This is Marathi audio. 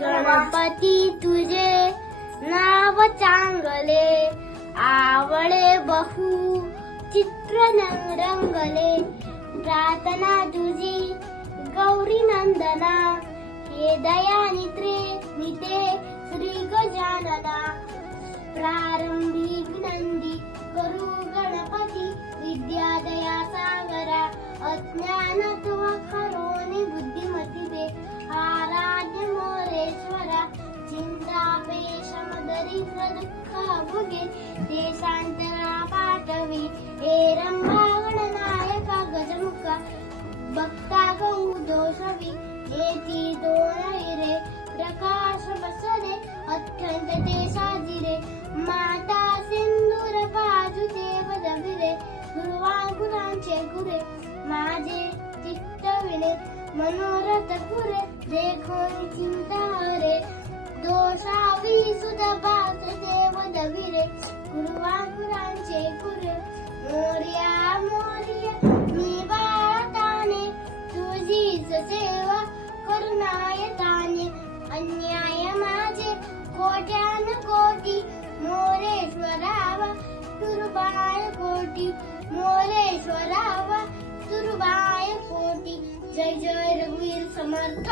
गणपती तुझे नाव चांगले, आवळे बहु चित्र रंगले. प्रार्थना तुझी गौरी नंदना, हे दया निते श्री गजानना. प्रारंभी विनंती करू गणपती, विद्या दया सागरा. अज्ञान तुवा खरोनी बुद्धिमती दे, आराध्य मोरेश्वरा. चिंता पेशम दरिद्र दुःख भुगे, देशांतरा पाठवी. हे रंभा गणनायका गजमुखा, भक्ता गौ दोषवी. येथी दोन हिरे प्रकाश बसरे, अत्यंत ते साजिरे. माता सिंदूर बाजू देव दबिरे, गुरुवांकुरांचे गुरे. माझे चित्त विणे मनोरथ पुरे, देखून चिंता हरे. दोषावी सुध बास देव दबिरे, गुरुवांकुरांचे गुरे. मोर्या मोर्या मी बाळाताने, तुझीच सेवा करुणायताने. अन्याय माझे कोट्यान कोटी, मोरेश्वरावा तुरुबाय कोटी. मोरेश्वरावा तुरुबाय कोटी. जय जय रघुवीर समर्थ.